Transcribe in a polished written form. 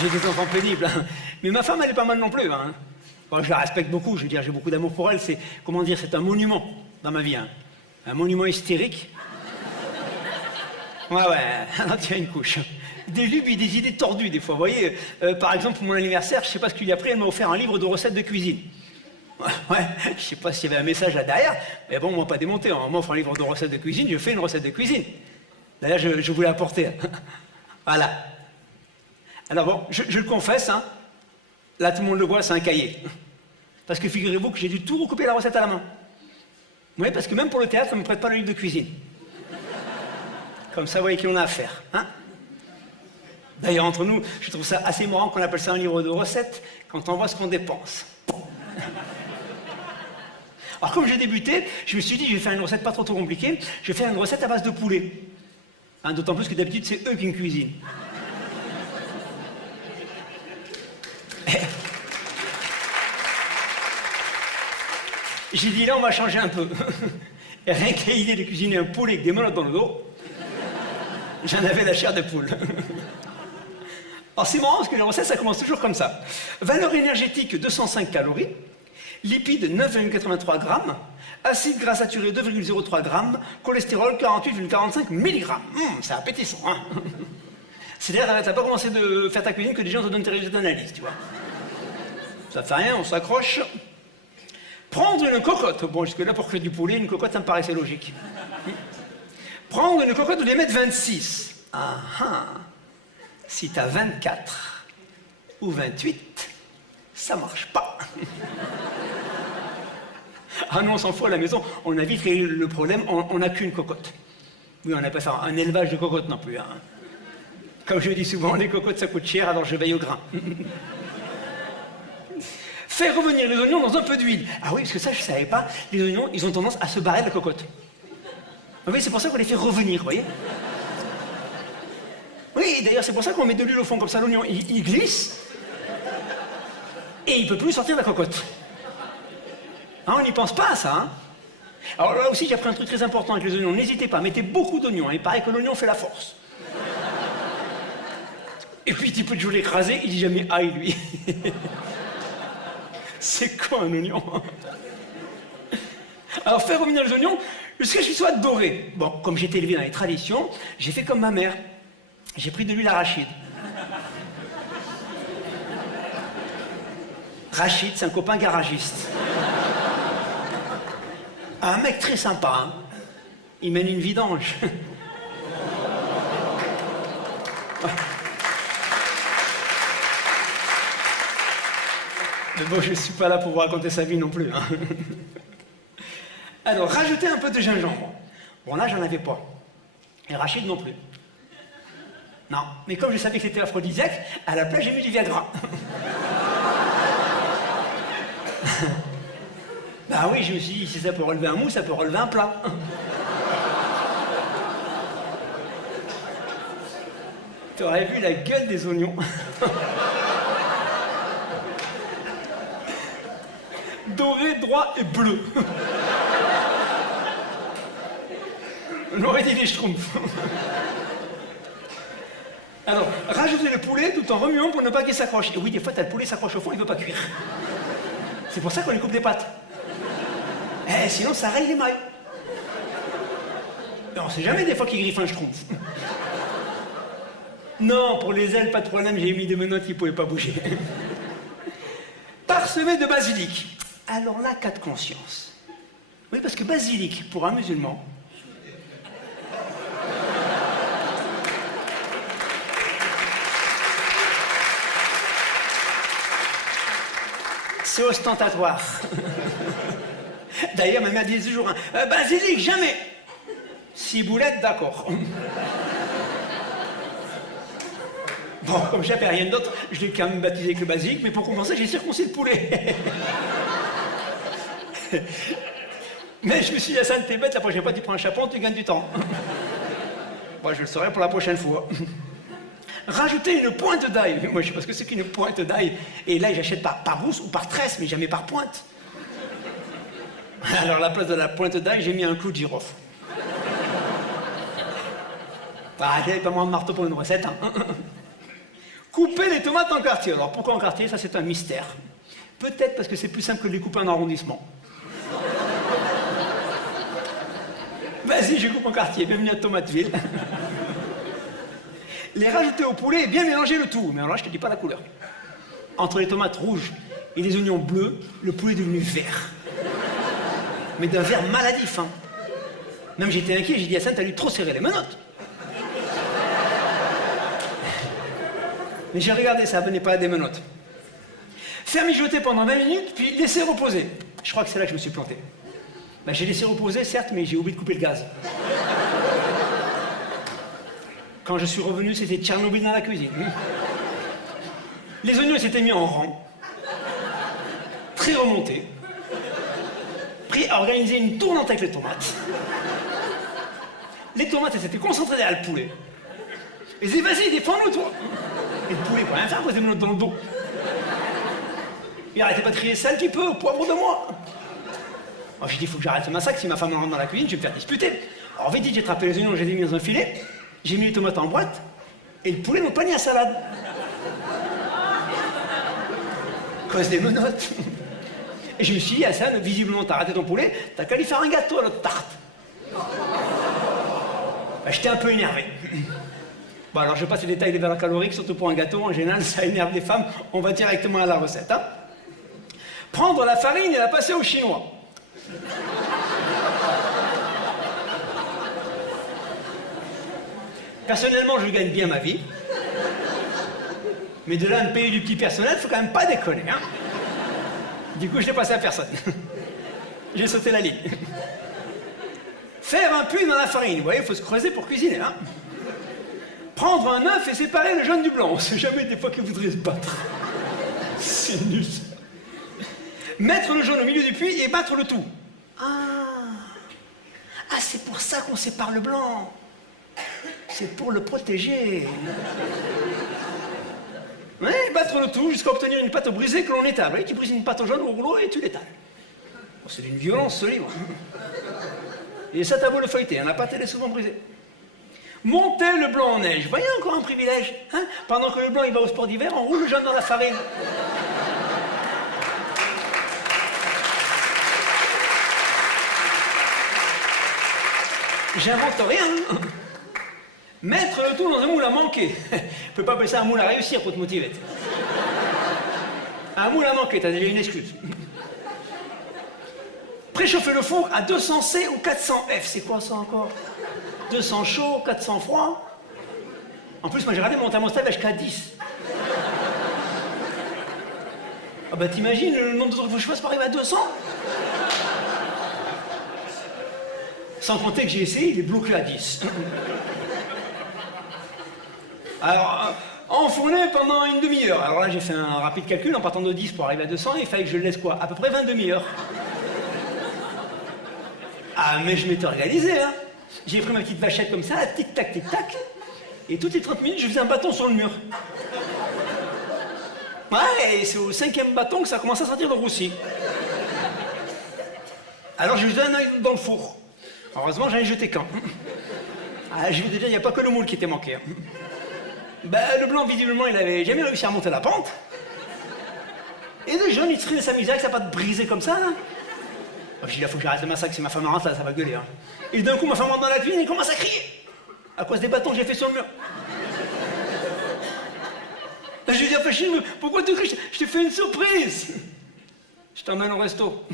j'ai des enfants pénibles, hein. Mais ma femme, elle est pas mal non plus, hein. Bon, je la respecte beaucoup, je veux dire, j'ai beaucoup d'amour pour elle. C'est, comment dire, c'est un monument dans ma vie, hein. Un monument hystérique. Ouais, alors tu as une couche. Des lubies, des idées tordues, des fois. Vous voyez, par exemple, pour mon anniversaire, je sais pas ce qu'il lui a pris, elle m'a offert un livre de recettes de cuisine. Ouais, je sais pas s'il y avait un message là derrière, mais bon, on m'a pas démonté. On m'offre un livre de recettes de cuisine, je fais une recette de cuisine. D'ailleurs, je voulais apporter. Voilà. Alors bon, je le confesse, hein. Là, tout le monde le voit, c'est un cahier. Parce que figurez-vous que j'ai dû tout recopier la recette à la main. Oui, parce que même pour le théâtre, on ne me prête pas le livre de cuisine. Comme ça, vous voyez qui on a affaire, hein. D'ailleurs, entre nous, je trouve ça assez marrant qu'on appelle ça un livre de recettes quand on voit ce qu'on dépense. Alors, comme j'ai débuté, je me suis dit, je vais faire une recette pas trop compliquée. Je vais faire une recette à base de poulet. Hein, d'autant plus que d'habitude, c'est eux qui me cuisinent. J'ai dit, là, on va changer un peu. Et rien qu'à l'idée de cuisiner un poulet avec des menottes dans le dos, j'en avais la chair de poule. Alors, c'est marrant parce que les recettes, ça commence toujours comme ça. Valeur énergétique, 205 calories. Lipides, 9,83 grammes. Acide gras saturé, 2,03 grammes. Cholestérol, 48,45 mg. C'est appétissant, hein. C'est-à-dire, t'as pas commencé de faire ta cuisine que des gens te donnent tes résultats d'analyse, tu vois. Ça fait rien, on s'accroche. Prendre une cocotte. Bon, jusque-là, pour faire du poulet, une cocotte, ça me paraissait logique. Prendre une cocotte de les mettre 26. Ah ah. Si t'as 24 ou 28, ça marche pas. Ah non, on s'en fout à la maison, on a vite réglé le problème, on n'a qu'une cocotte. Oui, on n'a pas fait un élevage de cocottes non plus, hein. Comme je dis souvent, les cocottes ça coûte cher, alors je veille au grain. Faire revenir les oignons dans un peu d'huile. Ah oui, parce que ça, je ne savais pas, les oignons, ils ont tendance à se barrer de la cocotte. Oui, c'est pour ça qu'on les fait revenir, vous voyez. Oui, d'ailleurs, c'est pour ça qu'on met de l'huile au fond, comme ça l'oignon, il glisse, et il ne peut plus sortir de la cocotte. Hein, on n'y pense pas à ça, hein. Alors là aussi, j'ai appris un truc très important avec les oignons. N'hésitez pas, mettez beaucoup d'oignons, hein. Il paraît que l'oignon fait la force. Et puis, tu peux toujours l'écraser, il dit jamais aïe, lui. C'est quoi un oignon? Alors, faire revenir les oignons jusqu'à ce qu'ils soient dorés. Bon, comme j'étais élevé dans les traditions, j'ai fait comme ma mère. J'ai pris de l'huile arachide. Rachid, c'est un copain garagiste. Un mec très sympa, hein. Il mène une vie d'ange. Mais bon, je ne suis pas là pour vous raconter sa vie non plus, hein. Alors, rajoutez un peu de gingembre. Bon, là, j'en avais pas. Et Rachid non plus. Non, mais comme je savais que c'était aphrodisiaque, à la place, j'ai mis du Viagra. Bah oui, je me suis dit, si ça peut relever un mou, ça peut relever un plat. Tu aurais vu la gueule des oignons. Doré, droit et bleu. On aurait dit des schtroumpfs. Alors, rajoutez le poulet tout en remuant pour ne pas qu'il s'accroche. Et oui, des fois, t'as le poulet s'accroche au fond, il ne veut pas cuire. C'est pour ça qu'on lui coupe des pattes. Eh, sinon, ça raye les mailles. Mais on sait jamais des fois qu'il griffe un schtroumpf. Non, pour les ailes, pas de problème, j'ai mis des menottes qui ne pouvaient pas bouger. Parsemé de basilic. Alors là, cas de conscience. Oui, parce que basilic, pour un musulman, c'est ostentatoire. D'ailleurs, ma mère disait toujours, basilic, jamais. Ciboulette, d'accord. Bon, comme j'avais rien d'autre, je l'ai quand même baptisé avec le basilic, mais pour compenser, j'ai circoncis le poulet. Mais je me suis dit, ça t'es bête, la prochaine fois, tu prends un chapon, tu gagnes du temps. Bon, je le saurai pour la prochaine fois. Rajouter une pointe d'ail. Moi, je sais pas ce que c'est qu'une pointe d'ail. Et là, j'achète par rousse ou par tresse, mais jamais par pointe. Alors, à la place de la pointe d'ail, j'ai mis un clou de girofle. Ah, j'avais pas moins de marteau pour une recette, hein. Couper les tomates en quartier. Alors pourquoi en quartier? Ça c'est un mystère. Peut-être parce que c'est plus simple que de les couper en arrondissement. Vas-y, je coupe en quartier. Bienvenue à Tomateville. Les rajouter au poulet et bien mélanger le tout. Mais alors là, je te dis pas la couleur. Entre les tomates rouges et les oignons bleus, le poulet est devenu vert. Mais d'un vert maladif, hein. Même j'étais inquiet, j'ai dit à Sainte, t'as lui trop serré les menottes. Mais j'ai regardé, ça venait pas des menottes. Faire mijoter pendant 20 minutes, puis laisser reposer. Je crois que c'est là que je me suis planté. Ben, j'ai laissé reposer, certes, mais j'ai oublié de couper le gaz. Quand je suis revenu, c'était Tchernobyl dans la cuisine. Les oignons s'étaient mis en rang, très remontés, pris à organiser une tournante avec les tomates. Les tomates, elles s'étaient concentrées derrière le poulet. Elles disaient, vas-y, défends-nous, toi. Et le poulet, il peut rien faire, poser des menottes dans le dos. Il arrêtait pas de crier, sale petit peu, au poivre de moi. Alors j'ai dit, il faut que j'arrête ce massacre, si ma femme rentre dans la cuisine, je vais me faire disputer. Alors vite dit, j'ai attrapé les oignons, j'ai mis dans un filet, j'ai mis les tomates en boîte, et le poulet dans le panier à salade. Cause des menottes. Et je me suis dit, Hassan, visiblement t'as raté ton poulet, t'as qu'à lui faire un gâteau à notre tarte. Ben, j'étais un peu énervé. Bon alors je passe les détails des valeurs caloriques, surtout pour un gâteau, en général ça énerve les femmes, on va directement à la recette. Hein. Prendre la farine et la passer au chinois. Personnellement, je gagne bien ma vie. Mais de là à me payer du petit personnel, faut quand même pas déconner. Hein. Du coup, je l'ai passé à personne. J'ai sauté la ligne. Faire un puits dans la farine. Vous voyez, il faut se creuser pour cuisiner. Hein. Prendre un œuf et séparer le jaune du blanc. On sait jamais des fois qu'ils voudraient se battre. C'est nul. Mettre le jaune au milieu du puits et battre le tout. Ah, c'est pour ça qu'on sépare le blanc. C'est pour le protéger. Oui, battre le tout jusqu'à obtenir une pâte brisée que l'on étale. Oui, tu brises une pâte au jaune au rouleau et tu l'étales. Bon, c'est d'une violence, ce livre. Et ça, t'as beau le feuilleter, hein, la pâte, elle est souvent brisée. Monter le blanc en neige. Vous voyez encore un privilège. Hein. Pendant que le blanc, il va au sport d'hiver, on roule le jaune dans la farine. J'invente rien. Mettre le tout dans un moule à manquer. Tu peux pas appeler ça un moule à réussir pour te motiver. Un moule à manquer, t'as déjà une excuse. Préchauffer le four à 200 C ou 400 F. C'est quoi ça encore? 200 chaud, 400 froid. En plus, moi j'ai regardé mon thermostat jusqu'à 10. Ah bah t'imagines le nombre de trucs que je fasse pour arriver à 200? Sans compter que j'ai essayé, il est bloqué à 10. Alors, enfourner pendant une demi-heure. Alors là, j'ai fait un rapide calcul en partant de 10 pour arriver à 200, il fallait que je le laisse quoi? À peu près 20 demi-heures. Ah, mais je m'étais organisé, hein. J'ai pris ma petite vachette comme ça, tic-tac, tic-tac, et toutes les 30 minutes, je faisais un bâton sur le mur. Ouais, et c'est au 5e bâton que ça commence à sortir de roussi. Alors, je faisais un œil dans le four. Heureusement, j'en ai jeté qu'un. Ah, je vous dis déjà, il n'y a pas que le moule qui était manqué. Hein. Ben, le blanc, visiblement, il avait jamais réussi à monter la pente. Et le jaune, il se de sa misère, que ça va pas te briser comme ça. Hein. Oh, je dis, là, faut que j'arrête le massacre, si ma femme rentre, là, ça va gueuler. Hein. Et d'un coup, ma femme rentre dans la cuisine et commence à crier. À cause des bâtons que j'ai fait sur le mur. Je lui dis, ah, Fachine, pourquoi tu cries? Je t'ai fait une surprise. Je t'emmène au resto.